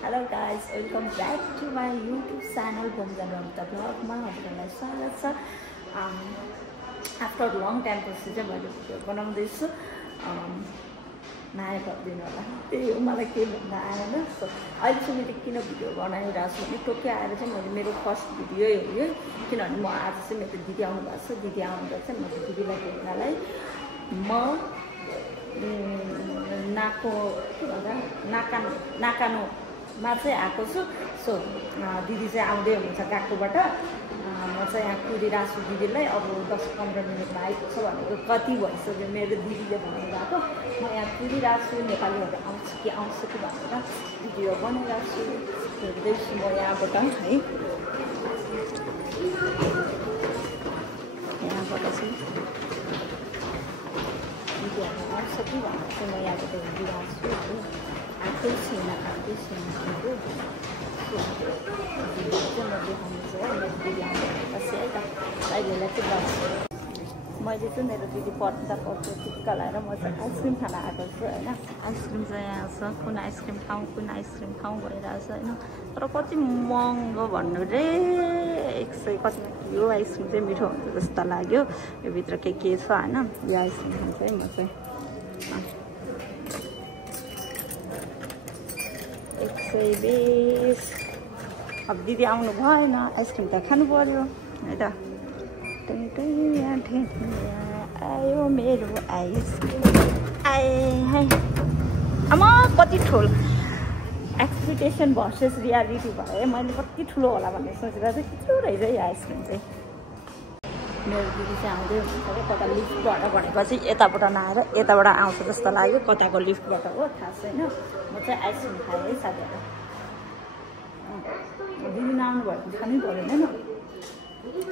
Hello guys, welcome back to my YouTube channel Bhumja Ramta Vlog ma हजुरलाई स्वागत छ। After long time पछि चाहिँ मैले भिडियो बनाउँदैछु। माया गर्दिनु होला। त्यही हो मलाई के भन्न आएन। अहिले चाहिँ मैले किन भिडियो बनाइरहेको छु भने टोकियो आएर चाहिँ मैले मेरो फर्स्ट भिडियो हो यो। किनभने म आज चाहिँ मेरो दिदी आउनु भएको छ। दिदी आउँदा चाहिँ मैले दिदीलाई भेट्नलाई म नाकानुमा चाहिँ आएको छु। सो दिदी चाहिँ आउँदै हुनुहुन्छ गएकोबाट। म चाहिँ यहाँ कुदिरहेको छु दिदीलाई। अब 10-15 मिनटमा आइपुग्छ भनेको कति भइसक्यो मेरो दिदीले भन्नुभएको। म यहाँ कुदिरहेको छु नेपालीहरू आउँछ कि भनेर भिडियो बनाइरहेको छु। हेर्दैछु म यहाँबाट है, यहाँबाट चाहिँ दिदीहरू आउँछ कि भनेर चाहिँ म यहाँबाट हेरिरहेको छु। आएकै छैन दिदी चाहिँ म देखाउनु छु है। मेरो दिदी आउँदैपछि है त अहिलेलाई चाहिँ बस मैले चाहिँ मेरो दिदी पढ्दा टिक्का लगाएर म चाहिँ आइसक्रिम खान आएको छु होइन। आइसक्रिम चाहिँ यहाँ छ, कुन आइसक्रिम खाउँ भइरहेको छ होइन। तर कति महँगो भन्नु रे, 100 कतिमा यो आइसक्रिम चाहिँ मिठो हुन्छ जस्तो लाग्यो। यो भित्र के छ होइन। यो आइसक्रिम चाहिँ म चाहिँ 120। अब दिदी आउनु भएन, आइसक्रिम त खानु पर्यो है त। आयो मेरो आइसक्रिम आए है। आमा कति ठुलो एक्सपेक्टेसन भर्सेस रियालिटी भयो। मैले कति ठुलो होला भन्ने सोचेर चाहिँ के रहेछ यो आइसक्रिम चाहिँ। मेरो दिदी चाहिँ आउँदै हुनुहुन्छ कि कता लिफ्टबाट भनेपछि यताबाट नआएर यताबाट आउँछ जस्तो लाग्यो। कताको लिफ्टबाट हो थाहा छैन। म चाहिँ आइसक्रिम खाएँ है साथीहरू। दिदी नआउनु भयो भने खानै परेन न।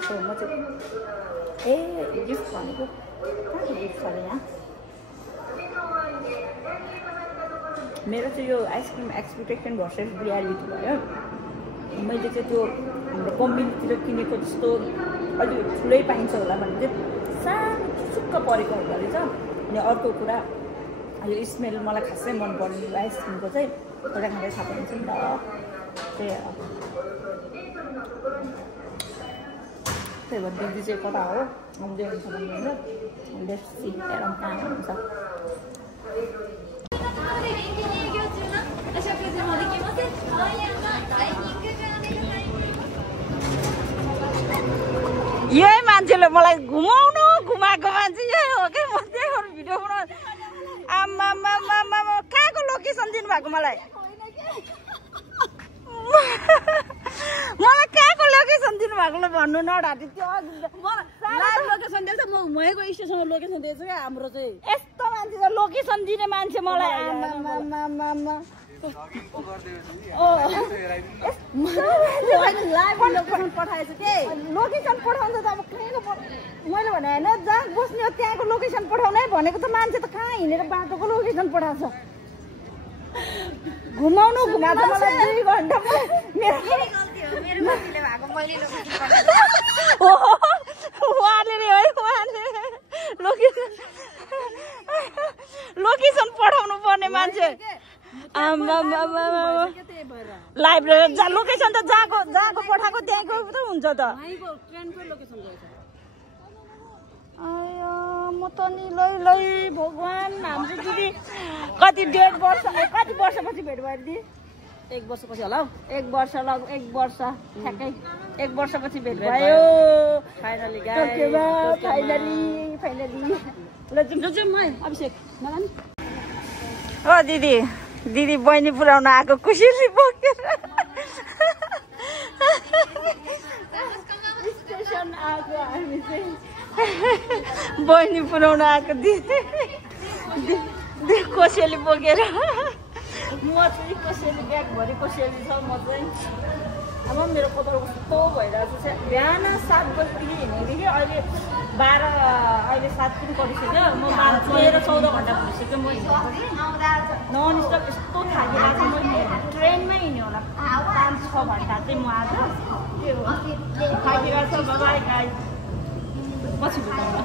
सो म चाहिँ गिफ्ट भनेको कहाँको गिफ्ट छ अरे यहाँ। मेरो चाहिँ यो आइसक्रिम एक्सपेक्टेसन भर्सेस रियालिटी भयो। मैले चाहिँ त्यो हाम्रो कम्पनीतिर किनेको जस्तो अलिक ठुलै पाइन्छ होला भने चाहिँ सानो चुक्क परेको हुँदो रहेछ। अनि अर्को कुरा यो स्मेल मलाई खासै मन पर्ने आइसक्रिमको चाहिँ खाँदै थाहा पाइन्छ नि त। त्यही भएर दिदी चाहिँ कता हो आउँदै हुन्छ भन्नुहुन्छ। लेट्सी हेरौँ कहाँ हुन्छ। यही मान्छेले मलाई घुमाएको मान्छे यही हो कि। म त्यही भिडियो बनाउनु आमा कहाँको लोकेसन दिनुभएको मलाई कहाँको लोकेसन दिनुभएको भन्नु नडाटी। त्यो लाइभ लोकेसन दिएछ, म घुमेको स्टेसनको लोकेसन दिएछु क्या। हाम्रो चाहिँ यस्तो मान्छे छ लोकेसन दिने मान्छे मलाई। लोकेसन पठाएछु के लोकेसन पठाउँछ त अब कहाँको मैले भने होइन जहाँ बस्ने हो त्यहाँको लोकेसन पठाउनै भनेको त। मान्छे त कहाँ हिँडेर बाटोको लोकेसन पठाउँछ। घुमाएको मलाई 2 घन्टा लोकेसन पठाउनु पर्ने मान्छे। लाइब्रेरी जहाँ लोकेसन त जहाँको पठाएको त्यहाँको त हुन्छ त। म त नि लै भगवान्। हाम्रो दिदी कति वर्षपछि भेट भयो दिदी? 1 वर्षपछि होला हौ। 1 वर्ष ठ्याक्कै 1 वर्षपछि भेट भयो फाइनली गाइस। फाइनली ल जाउँ है अभिषेक नलानी। हो दिदी बहिनी पुऱ्याउन आएको कुसेली बोकेर स्टेसन आएको हामी चाहिँ बहिनी पुऱ्याउन आएको दिदी कोसेली बोकेर। म चाहिँ कोसेली ब्यागभरि कोसेली छ। म चाहिँ अब मेरो कपाल कस्तो भइरहेको छ। बिहान 7 बजीदेखि हिँडेदेखि अहिले 7 पनि परिसक्यो। म 13-14 घन्टा भइसक्यो। म नन स्टप यस्तो थाकिरहेको छ। मैले ट्रेनमै हिँड्यो होला 5-6 घन्टा चाहिँ म आज। के हो थाकिरहेको छ। बाबाई गाई पछि भेटौँला।